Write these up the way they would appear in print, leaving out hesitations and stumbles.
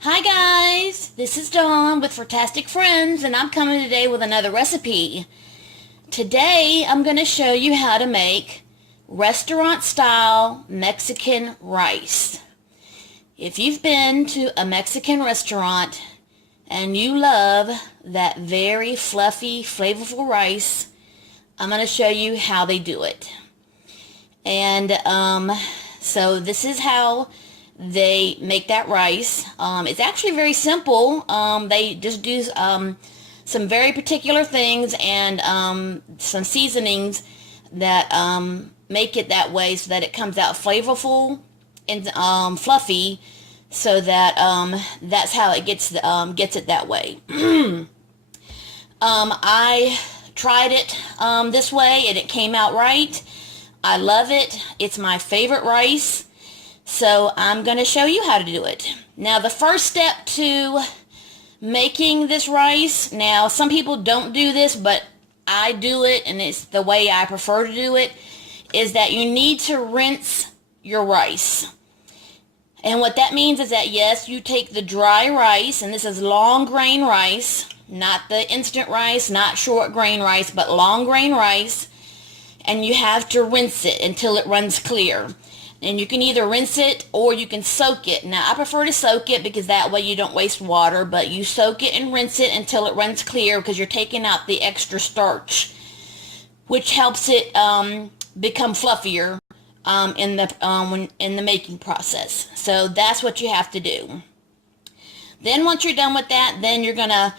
Hi guys, this is Dawn with Furtastic Friends, and I'm coming today with another recipe. Today I'm going to show you how to make restaurant style Mexican rice. If you've been to a Mexican restaurant and you love that very fluffy, flavorful rice, I'm going to show you how they do it. And so this is how they make that rice. It's actually very simple. They just do some very particular things and some seasonings that make it that way so that it comes out flavorful and fluffy, so that that's how it gets it that way. I tried it this way and it came out right. I love it. It's my favorite rice. So I'm going to show you how to do it. Now the first step to making this rice, now some people don't do this, but I do it and it's the way I prefer to do it, is that you need to rinse your rice. And what that means is that yes, you take the dry rice, and this is long grain rice, not the instant rice, not short grain rice, but long grain rice, and you have to rinse it until it runs clear. And you can either rinse it or you can soak it. Now I prefer to soak it because that way you don't waste water, but you soak it and rinse it until it runs clear because you're taking out the extra starch, which helps it become fluffier in the making process. So that's what you have to do. Then once you're done with that, then you're gonna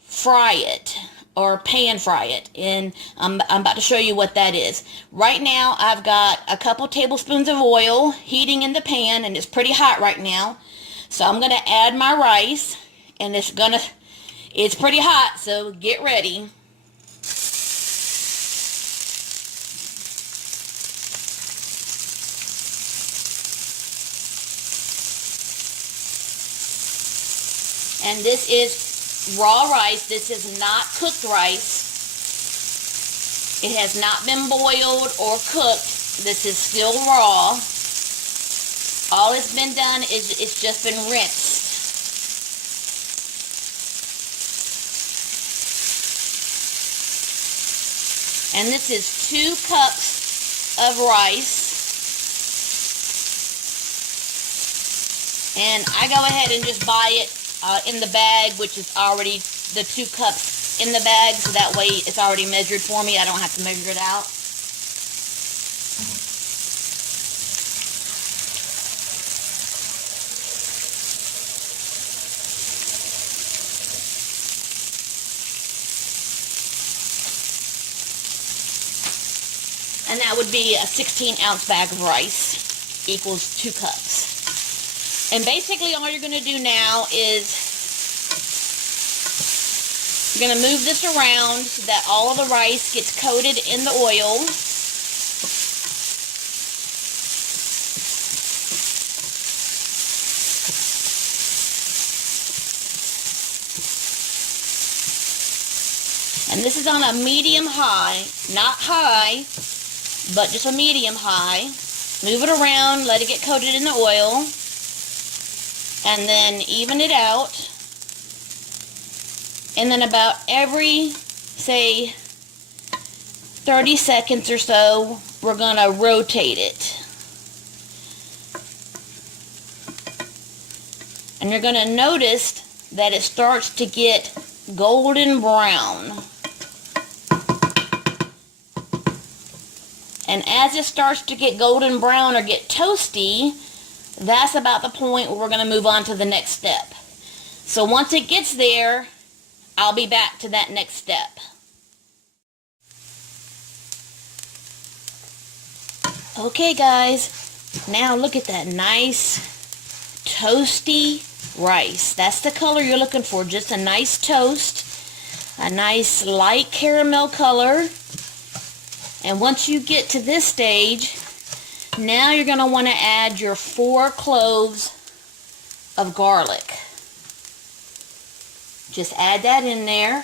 fry it or pan fry it, and I'm about to show you what that is. Right now I've got a couple tablespoons of oil heating in the pan, and it's pretty hot right now. So I'm gonna add my rice, and it's pretty hot, so get ready. And this is raw rice. This is not cooked rice. It has not been boiled or cooked. This is still raw. All it's been done is it's just been rinsed. And this is 2 cups of rice. And I go ahead and just buy it in the bag, which is already the 2 cups in the bag, so that way it's already measured for me. I don't have to measure it out. And that would be a 16-ounce bag of rice equals 2 cups. And basically all you're going to do now is you're going to move this around so that all of the rice gets coated in the oil. And this is on a medium high, not high, but just a medium high. Move it around, let it get coated in the oil, and then even it out. And then about every, say, 30 seconds or so, we're going to rotate it. And you're going to notice that it starts to get golden brown. And as it starts to get golden brown or get toasty, that's about the point where we're going to move on to the next step. So once it gets there, I'll be back to that next step. Okay guys, now look at that nice toasty rice. That's the color you're looking for, just a nice toast, a nice light caramel color. And once you get to this stage, now you're going to want to add your 4 cloves of garlic. Just add that in there.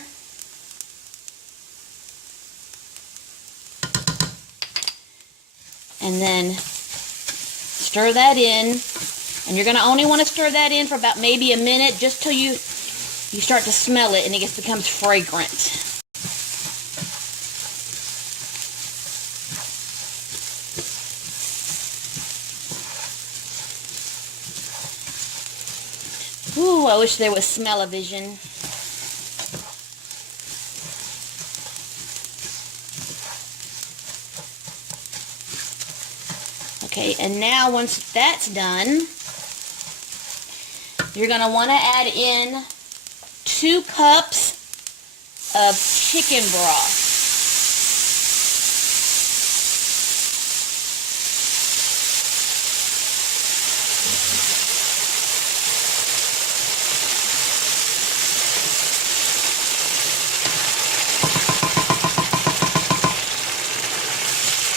And then stir that in And you're going to only want to stir that in for about maybe a minute, just till you start to smell it and it becomes fragrant. Ooh, I wish there was smell-o-vision. Okay, and now once that's done, you're going to want to add in 2 cups of chicken broth.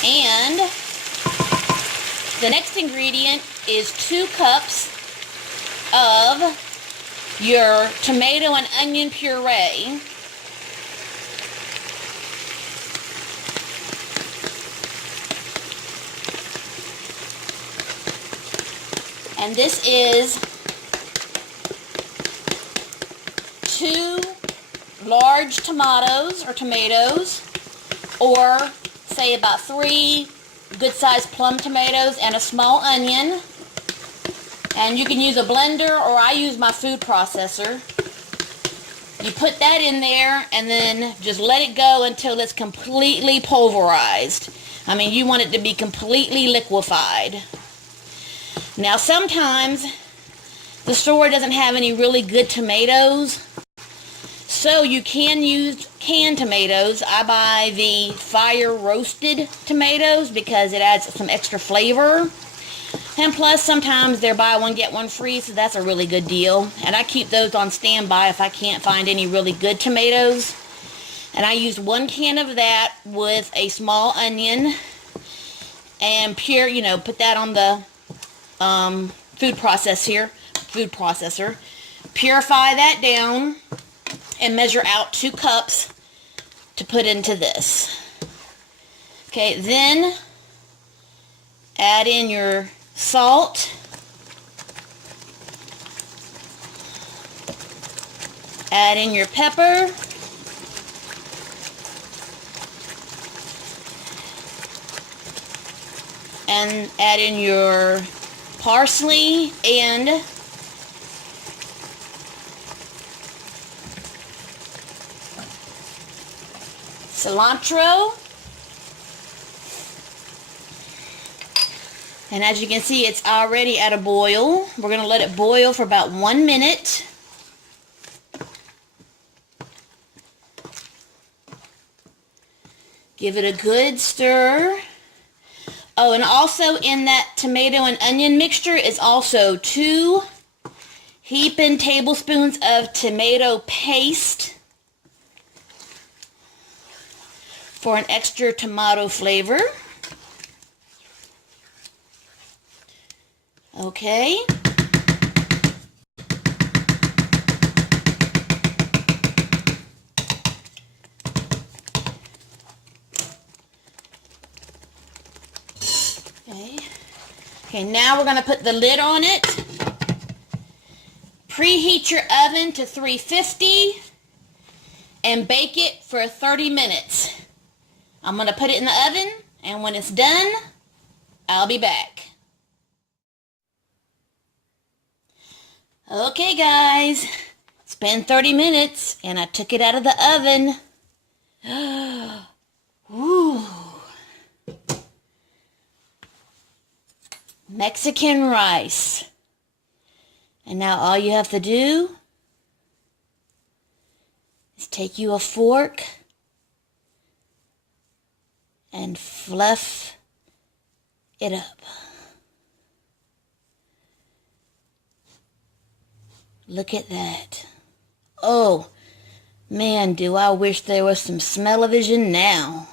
And the next ingredient is 2 cups of your tomato and onion puree. And this is 2 large tomatoes or tomatoes, or say about 3 good-sized plum tomatoes and a small onion. And you can use a blender, or I use my food processor. You put that in there and then just let it go until it's completely pulverized. I mean, you want it to be completely liquefied. Now, sometimes the store doesn't have any really good tomatoes, so you can use canned tomatoes. I buy the fire roasted tomatoes because it adds some extra flavor. And plus, sometimes they're buy one get one free, so that's a really good deal. And I keep those on standby if I can't find any really good tomatoes. And I used 1 can of that with a small onion and put that on the food processor. Purify that down and measure out 2 cups to put into this. Okay, then add in your salt, add in your pepper, and add in your parsley and cilantro. And as you can see, it's already at a boil. We're going to let it boil for about 1 minute. Give it a good stir. Oh, and also in that tomato and onion mixture is also 2 heaping tablespoons of tomato paste for an extra tomato flavor. Okay. Okay, now we're going to put the lid on it. Preheat your oven to 350 and bake it for 30 minutes. I'm going to put it in the oven, and when it's done, I'll be back. Okay guys, it's been 30 minutes and I took it out of the oven. Ooh. Mexican rice. And now all you have to do is take you a fork and fluff it up. Look at that. Oh, man, do I wish there was some smell-o-vision now.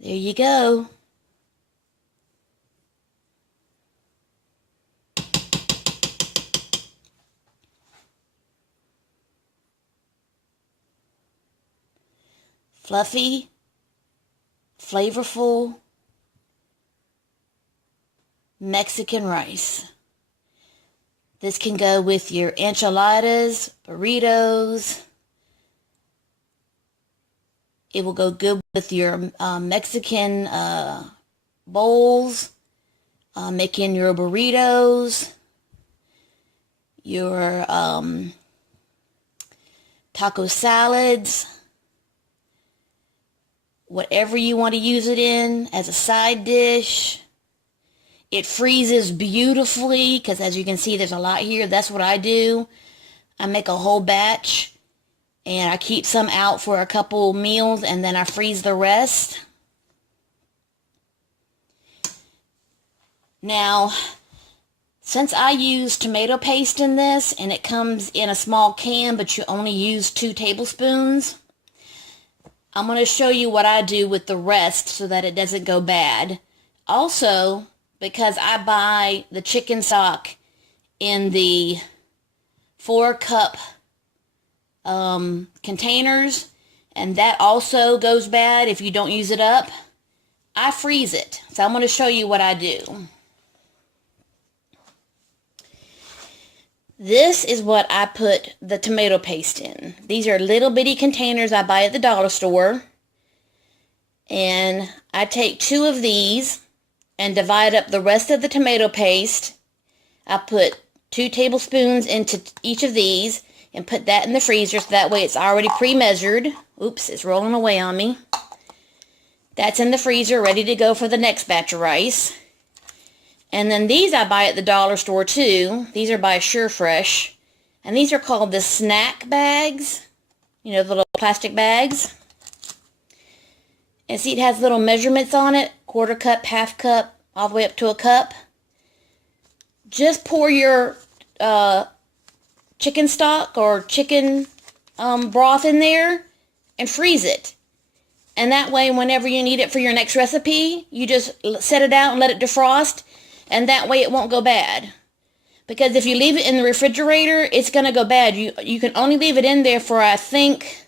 There you go. Fluffy, flavorful Mexican rice. This can go with your enchiladas, burritos. It will go good with your Mexican bowls, making your burritos, your taco salads, whatever you want to use it in as a side dish. It freezes beautifully because, as you can see, there's a lot here. That's what I do. I make a whole batch and I keep some out for a couple meals and then I freeze the rest. Now, since I use tomato paste in this and it comes in a small can but you only use 2 tablespoons, I'm going to show you what I do with the rest so that it doesn't go bad. Also, because I buy the chicken stock in the 4-cup containers, and that also goes bad if you don't use it up, I freeze it. So I'm going to show you what I do. This is what I put the tomato paste in. These are little bitty containers I buy at the dollar store. And I take 2 of these and divide up the rest of the tomato paste. I put 2 tablespoons into each of these and put that in the freezer so that way it's already pre-measured. Oops, it's rolling away on me. That's in the freezer ready to go for the next batch of rice. And then these I buy at the dollar store too. These are by SureFresh. And these are called the snack bags. You know, the little plastic bags. And see, it has little measurements on it. 1/4 cup, 1/2 cup, all the way up to a cup. Just pour your chicken stock or chicken broth in there and freeze it. And that way, whenever you need it for your next recipe, you just set it out and let it defrost. And that way it won't go bad. Because if you leave it in the refrigerator, it's going to go bad. You can only leave it in there for, I think,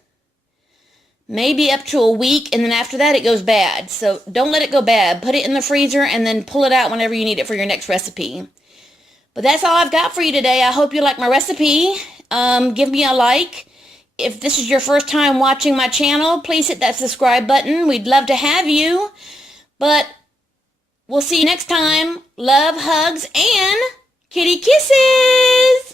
maybe up to a week. And then after that, it goes bad. So don't let it go bad. Put it in the freezer and then pull it out whenever you need it for your next recipe. But that's all I've got for you today. I hope you like my recipe. Give me a like. If this is your first time watching my channel, please hit that subscribe button. We'd love to have you. But we'll see you next time. Love, hugs, and kitty kisses.